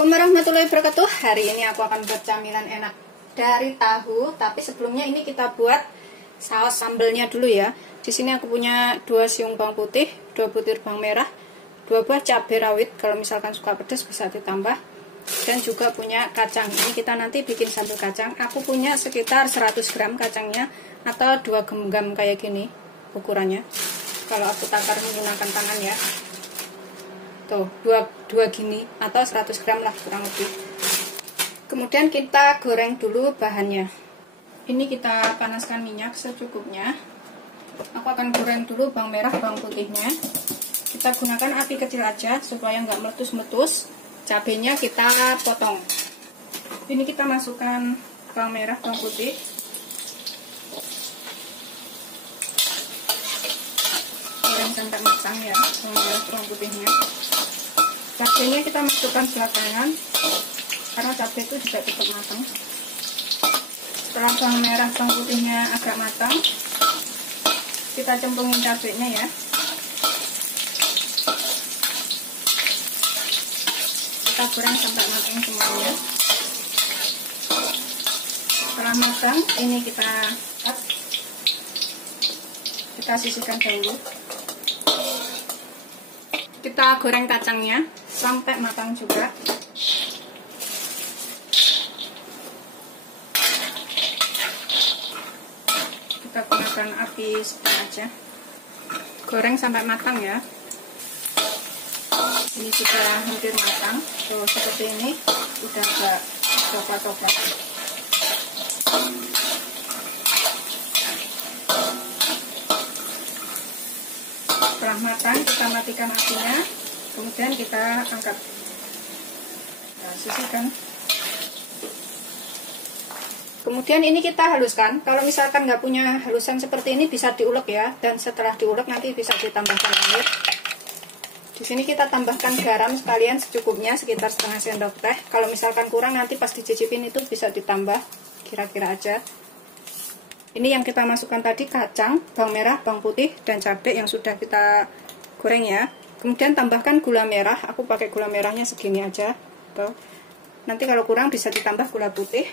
Assalamualaikum warahmatullahi wabarakatuh. Hari ini aku akan buat camilan enak dari tahu, tapi sebelumnya ini kita buat saus sambelnya dulu ya. Di sini aku punya 2 siung bawang putih, 2 butir bawang merah, 2 buah cabai rawit. Kalau misalkan suka pedas bisa ditambah. Dan juga punya kacang. Ini kita nanti bikin sambal kacang. Aku punya sekitar 100 gram kacangnya atau 2 genggam kayak gini ukurannya. Kalau aku takar menggunakan tangan ya. Tuh, 2 gini atau 100 gram lah kurang lebih. Kemudian kita goreng dulu bahannya. Ini kita panaskan minyak secukupnya. Aku akan goreng dulu bawang merah, bawang putihnya. Kita gunakan api kecil aja supaya nggak meletus-meletus. Cabenya kita potong. Ini kita masukkan bawang merah, bawang putih. Goreng sampai matang ya, bawang merah, bawang putihnya. Cabenya kita masukkan belakangan karena cabai itu juga cepat matang. Setelah bawang merah bawang putihnya agak matang, kita cemplungin cabenya ya. Kita goreng sampai matang semuanya. Setelah matang, ini kita sisihkan dahulu. Kita goreng kacangnya sampai matang juga. Kita gunakan api sedang aja. Goreng sampai matang ya. Ini sudah hampir matang. Tuh seperti ini, udah agak coklat-coklat. Setelah matang, kita matikan apinya, kemudian kita angkat. Nah, sisihkan. Kemudian ini kita haluskan. Kalau misalkan nggak punya halusan seperti ini bisa diulek ya, dan setelah diulek nanti bisa ditambahkan air. Di sini kita tambahkan garam sekalian secukupnya, sekitar setengah sendok teh. Kalau misalkan kurang nanti pas dicicipin itu bisa ditambah, kira-kira aja. Ini yang kita masukkan tadi kacang, bawang merah, bawang putih, dan cabai yang sudah kita goreng ya. Kemudian tambahkan gula merah. Aku pakai gula merahnya segini aja. Tuh. Nanti kalau kurang bisa ditambah gula putih.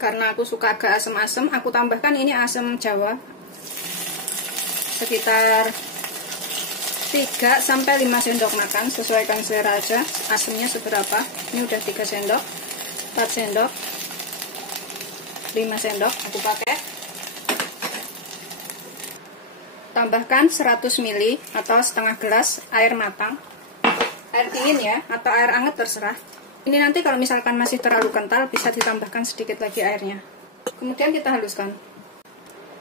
Karena aku suka agak asam-asam, aku tambahkan ini asam jawa. Sekitar 3-5 sendok makan, sesuaikan selera aja. Asamnya seberapa? Ini udah 3 sendok, 4 sendok. 5 sendok aku pakai. Tambahkan 100 ml atau setengah gelas air matang. Air dingin ya, atau air hangat terserah. Ini nanti kalau misalkan masih terlalu kental bisa ditambahkan sedikit lagi airnya. Kemudian kita haluskan.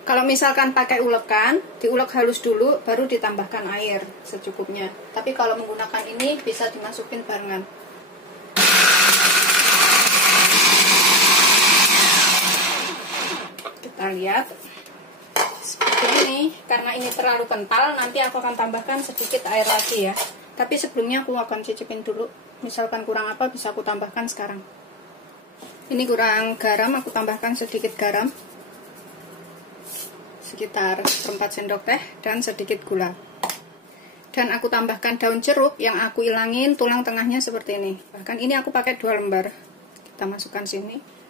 Kalau misalkan pakai ulekan, diulek halus dulu baru ditambahkan air secukupnya. Tapi kalau menggunakan ini bisa dimasukin barengan. Lihat seperti ini. Karena ini terlalu kental, nanti aku akan tambahkan sedikit air lagi ya. Tapi sebelumnya aku akan cicipin dulu. Misalkan kurang apa bisa aku tambahkan sekarang. Ini kurang garam, aku tambahkan sedikit garam, sekitar 4 sendok teh, dan sedikit gula. Dan aku tambahkan daun jeruk yang aku ilangin tulang tengahnya seperti ini. Bahkan ini aku pakai 2 lembar. Kita masukkan sini.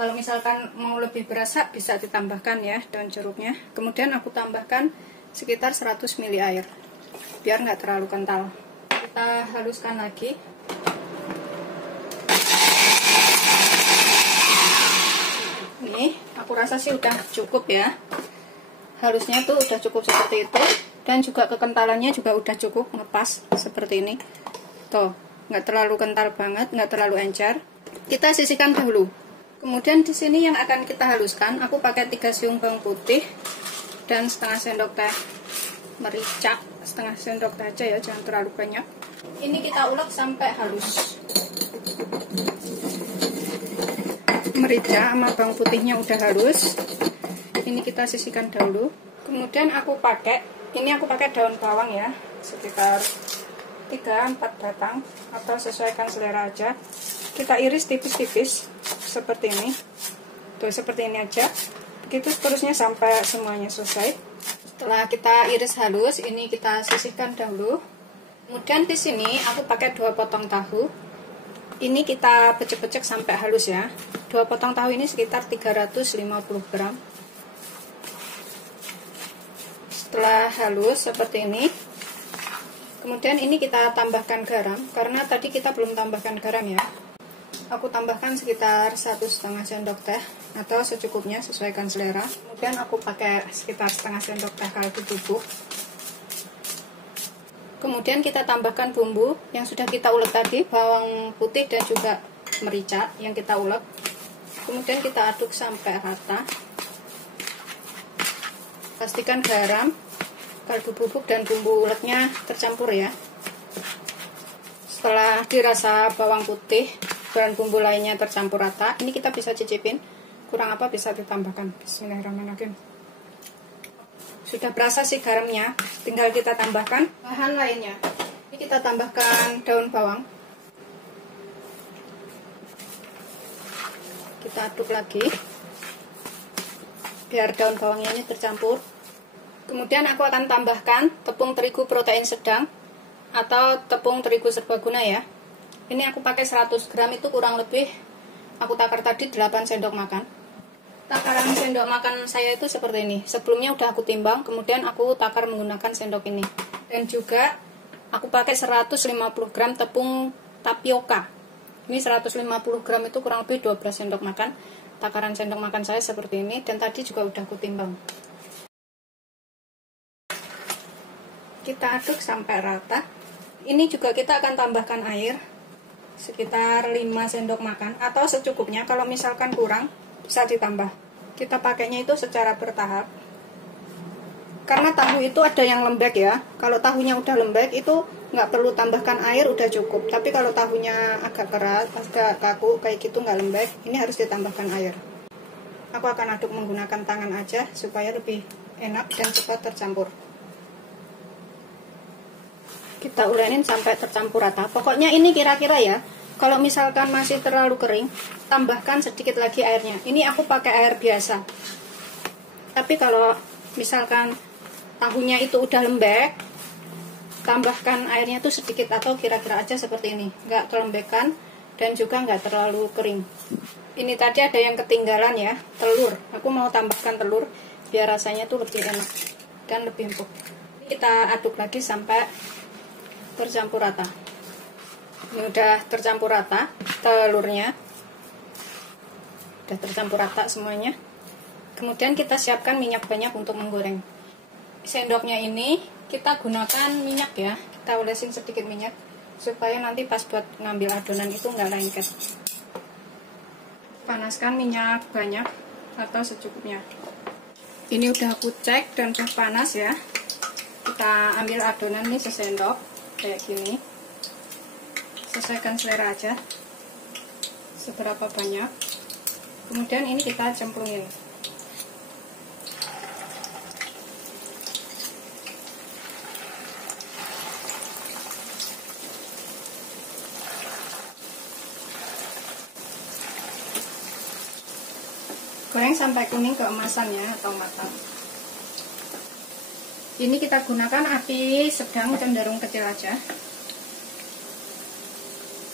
Kalau misalkan mau lebih berasa bisa ditambahkan ya daun jeruknya. Kemudian aku tambahkan sekitar 100 ml air biar nggak terlalu kental. Kita haluskan lagi. Nih, aku rasa sih udah cukup ya. Halusnya tuh udah cukup seperti itu. Dan juga kekentalannya juga udah cukup, ngepas seperti ini. Tuh, nggak terlalu kental banget, nggak terlalu encer. Kita sisihkan dahulu. Kemudian di sini yang akan kita haluskan, aku pakai 3 siung bawang putih dan setengah sendok teh merica, setengah sendok teh aja ya, jangan terlalu banyak. Ini kita ulek sampai halus. Merica sama bawang putihnya udah halus. Ini kita sisihkan dahulu. Kemudian aku pakai daun bawang ya, sekitar 3-4 batang atau sesuaikan selera aja. Kita iris tipis-tipis seperti ini. Tuh seperti ini aja. Begitu seterusnya sampai semuanya selesai. Setelah kita iris halus, ini kita sisihkan dahulu. Kemudian di sini aku pakai 2 potong tahu. Ini kita becek-becek sampai halus ya. 2 potong tahu ini sekitar 350 gram. Setelah halus seperti ini, kemudian ini kita tambahkan garam, karena tadi kita belum tambahkan garam ya. Aku tambahkan sekitar 1,5 sendok teh atau secukupnya, sesuaikan selera. Kemudian aku pakai sekitar setengah sendok teh kaldu bubuk. Kemudian kita tambahkan bumbu yang sudah kita ulek tadi, bawang putih dan juga merica yang kita ulek. Kemudian kita aduk sampai rata. Pastikan garam, kaldu bubuk dan bumbu uleknya tercampur ya. Setelah dirasa bawang putih dan bumbu lainnya tercampur rata, ini kita bisa cicipin kurang apa bisa ditambahkan. Bismillahirrahmanirrahim. Sudah berasa sih garamnya, tinggal kita tambahkan bahan lainnya. Ini kita tambahkan daun bawang. Kita aduk lagi biar daun bawangnya ini tercampur. Kemudian aku akan tambahkan tepung terigu protein sedang atau tepung terigu serbaguna ya. Ini aku pakai 100 gram, itu kurang lebih aku takar tadi 8 sendok makan. Takaran sendok makan saya itu seperti ini. Sebelumnya udah aku timbang, kemudian aku takar menggunakan sendok ini. Dan juga aku pakai 150 gram tepung tapioka. Ini 150 gram itu kurang lebih 12 sendok makan. Takaran sendok makan saya seperti ini, dan tadi juga udah aku timbang. Kita aduk sampai rata. Ini juga kita akan tambahkan air sekitar 5 sendok makan atau secukupnya. Kalau misalkan kurang bisa ditambah. Kita pakainya itu secara bertahap, karena tahu itu ada yang lembek ya. Kalau tahunya udah lembek itu nggak perlu tambahkan air, udah cukup. Tapi kalau tahunya agak keras, agak kaku kayak gitu, nggak lembek, ini harus ditambahkan air. Aku akan aduk menggunakan tangan aja supaya lebih enak dan cepat tercampur. Kita ulenin sampai tercampur rata. Pokoknya ini kira-kira ya. Kalau misalkan masih terlalu kering, tambahkan sedikit lagi airnya. Ini aku pakai air biasa. Tapi kalau misalkan tahunya itu udah lembek, tambahkan airnya tuh sedikit atau kira-kira aja seperti ini. Nggak kelembekan dan juga nggak terlalu kering. Ini tadi ada yang ketinggalan ya, telur. Aku mau tambahkan telur biar rasanya tuh lebih enak dan lebih empuk. Kita aduk lagi sampai tercampur rata. Ini udah tercampur rata telurnya, udah tercampur rata semuanya. Kemudian kita siapkan minyak banyak untuk menggoreng. Sendoknya ini kita gunakan minyak ya, kita olesin sedikit minyak supaya nanti pas buat ngambil adonan itu nggak lengket. Panaskan minyak banyak atau secukupnya. Ini udah aku cek dan udah panas ya. Kita ambil adonan nih sesendok kayak gini. Sesuaikan selera aja seberapa banyak. Kemudian ini kita cemplungin. Goreng sampai kuning keemasan ya, atau matang. Ini kita gunakan api sedang cenderung kecil aja.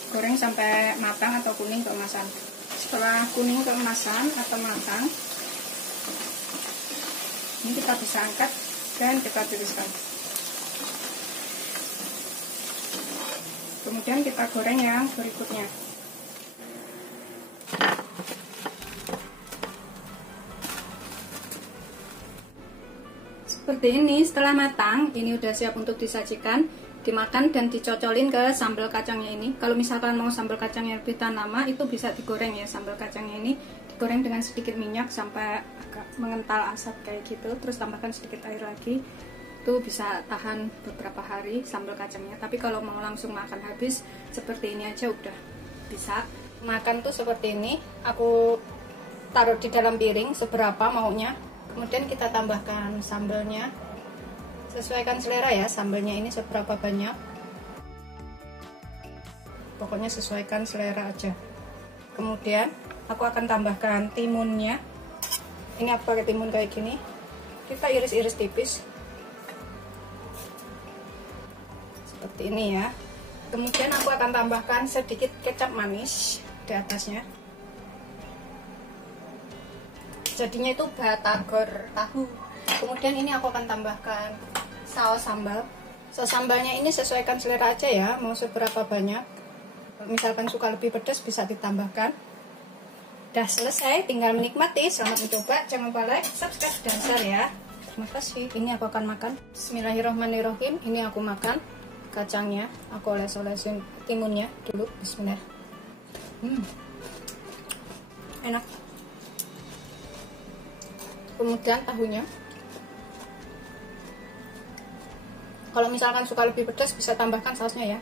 Goreng sampai matang atau kuning keemasan. Setelah kuning keemasan atau matang, ini kita bisa angkat dan kita tiriskan. Kemudian kita goreng yang berikutnya. Seperti ini, setelah matang, ini udah siap untuk disajikan, dimakan dan dicocolin ke sambal kacangnya ini. Kalau misalkan mau sambal kacangnya lebih tahan lama, itu bisa digoreng ya sambal kacangnya ini. Digoreng dengan sedikit minyak sampai agak mengental asap kayak gitu. Terus tambahkan sedikit air lagi. Itu bisa tahan beberapa hari sambal kacangnya. Tapi kalau mau langsung makan habis, seperti ini aja udah bisa. Makan tuh seperti ini. Aku taruh di dalam piring seberapa maunya. Kemudian kita tambahkan sambalnya. Sesuaikan selera ya, sambalnya ini seberapa banyak. Pokoknya sesuaikan selera aja. Kemudian aku akan tambahkan timunnya. Ini aku pakai timun kayak gini. Kita iris-iris tipis. Seperti ini ya. Kemudian aku akan tambahkan sedikit kecap manis di atasnya. Jadinya itu batagor tahu. Kemudian ini aku akan tambahkan saus sambal. Saus sambalnya ini sesuaikan selera aja ya, mau seberapa banyak. Misalkan suka lebih pedas bisa ditambahkan. Udah selesai, tinggal menikmati. Selamat mencoba, jangan lupa like, subscribe, dan share ya. Terima kasih. Ini aku akan makan. Bismillahirrahmanirrahim. Ini aku makan kacangnya, aku oles-olesin timunnya dulu. Bismillah. Enak. Kemudian tahunya, kalau misalkan suka lebih pedas bisa tambahkan sausnya ya.